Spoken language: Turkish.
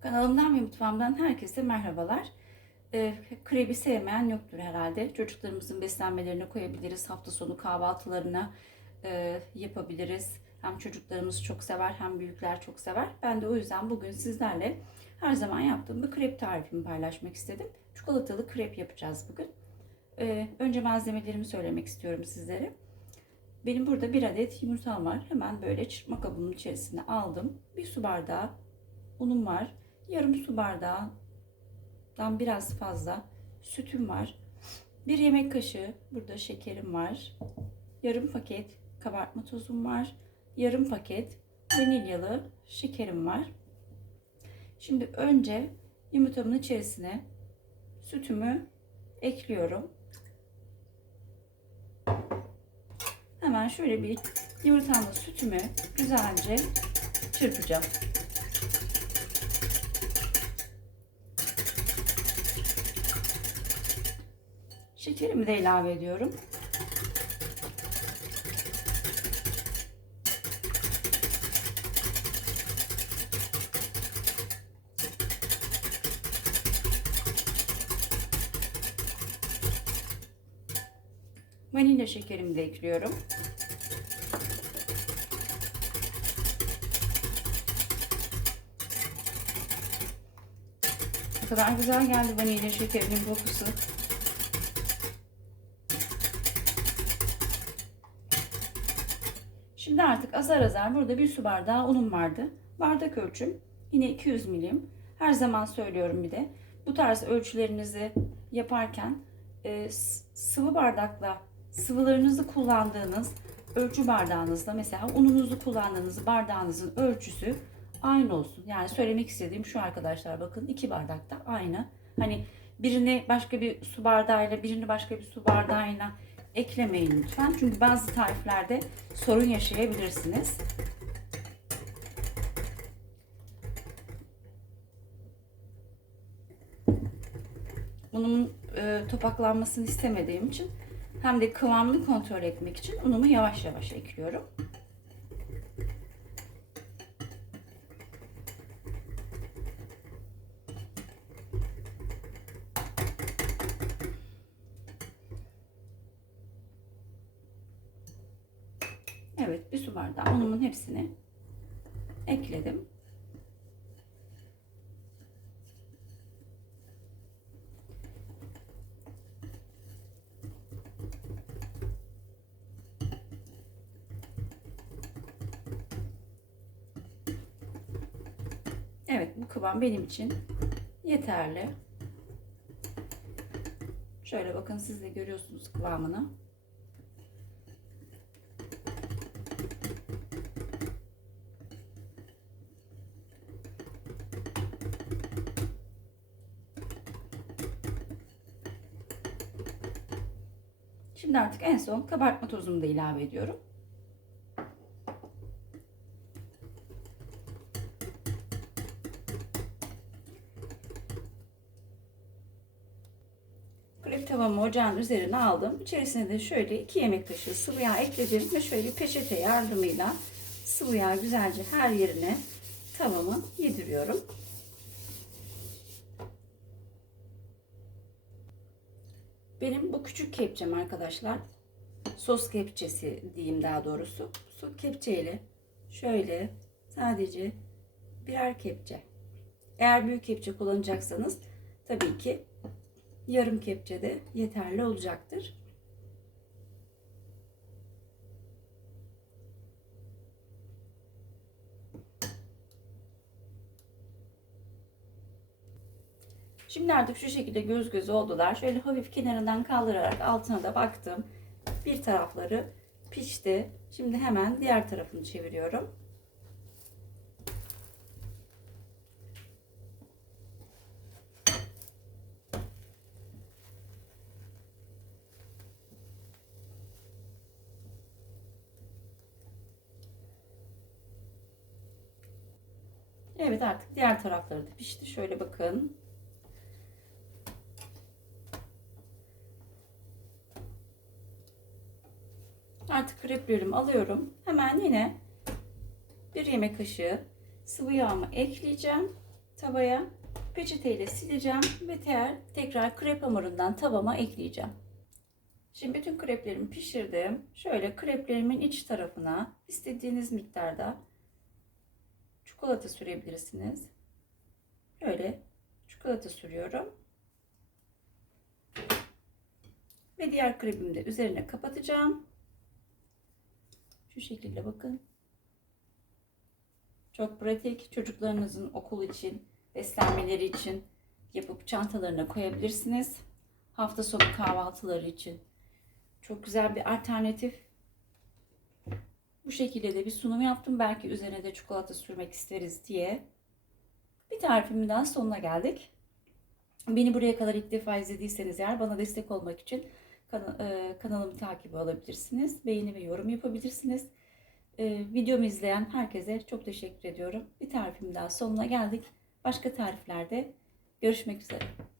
Kanalımdan ve mutfağımdan herkese merhabalar. Ee, krebi sevmeyen yoktur herhalde. Çocuklarımızın beslenmelerine koyabiliriz. Hafta sonu kahvaltılarına e, yapabiliriz. Hem çocuklarımız çok sever hem büyükler çok sever. Ben de o yüzden bugün sizlerle her zaman yaptığım bir krep tarifimi paylaşmak istedim. Çikolatalı krep yapacağız bugün. Ee, önce malzemelerimi söylemek istiyorum sizlere. Benim burada bir adet yumurtam var. Hemen böyle çırpma kabımın içerisine aldım. Bir su bardağı unum var. Yarım su bardağından biraz fazla sütüm var. Bir yemek kaşığı burada şekerim var. Yarım paket kabartma tozum var. Yarım paket vanilyalı şekerim var. Şimdi önce yumurtamın içerisine sütümü ekliyorum. Hemen şöyle bir yumurtamla sütümü güzelce çırpacağım. Şekerimi de ilave ediyorum. Vanilya şekerimi de ekliyorum. Ne kadar güzel geldi vanilya şekerinin kokusu. Şimdi artık azar azar burada bir su bardağı unum vardı. Bardak ölçüm yine 200 milim. Her zaman söylüyorum bir de bu tarz ölçülerinizi yaparken e, sıvı bardakla sıvılarınızı kullandığınız ölçü bardağınızda mesela ununuzu kullandığınız bardağınızın ölçüsü aynı olsun. Yani söylemek istediğim şu arkadaşlar bakın iki bardakta aynı. Hani birini başka bir su bardağıyla birini başka bir su bardağıyla eklemeyin lütfen. Çünkü bazı tariflerde sorun yaşayabilirsiniz. Unumun e, topaklanmasını istemediğim için hem de kıvamını kontrol etmek için unumu yavaş yavaş ekliyorum. Evet bir su bardağı unumun hepsini ekledim. Evet bu kıvam benim için yeterli. Şöyle bakın siz de görüyorsunuz kıvamını. Şimdi artık en son kabartma tozumu da ilave ediyorum. Krep tavamı ocağın üzerine aldım. İçerisine de şöyle 2 yemek kaşığı sıvı yağ ekledim ve şöyle peçete yardımıyla sıvı yağ güzelce her yerine tavamı yediriyorum. Benim bu küçük kepçem arkadaşlar. Sos kepçesi diyeyim daha doğrusu. Su kepçeyle şöyle sadece birer kepçe. Eğer büyük kepçe kullanacaksanız tabii ki yarım kepçe de yeterli olacaktır. Şimdi artık şu şekilde göz göz oldular. Şöyle hafif kenarından kaldırarak altına da baktım. Bir tarafları pişti. Şimdi hemen diğer tarafını çeviriyorum. Evet artık diğer tarafları da pişti. Şöyle bakın. Artık kreplerimi alıyorum. Hemen yine bir yemek kaşığı sıvı yağımı ekleyeceğim. tavaya peçeteyle sileceğim ve tekrar, tekrar krep hamurundan tavama ekleyeceğim. Şimdi bütün kreplerimi pişirdim. Şöyle kreplerimin iç tarafına istediğiniz miktarda çikolata sürebilirsiniz. Böyle çikolata sürüyorum. Ve diğer krebimi de üzerine kapatacağım. Şu şekilde bakın. Çok pratik. Çocuklarınızın okul için, beslenmeleri için yapıp çantalarına koyabilirsiniz. Hafta sonu kahvaltıları için çok güzel bir alternatif. Bu şekilde de bir sunum yaptım. Belki üzerine de çikolata sürmek isteriz diye. Bir tarifimin daha sonuna geldik. Beni buraya kadar ilk defa izlediyseniz eğer bana destek olmak için e, kanalımı takip alabilirsiniz. Beğeni ve yorum yapabilirsiniz. E, videomu izleyen herkese çok teşekkür ediyorum. Bir tarifimin daha sonuna geldik. Başka tariflerde görüşmek üzere.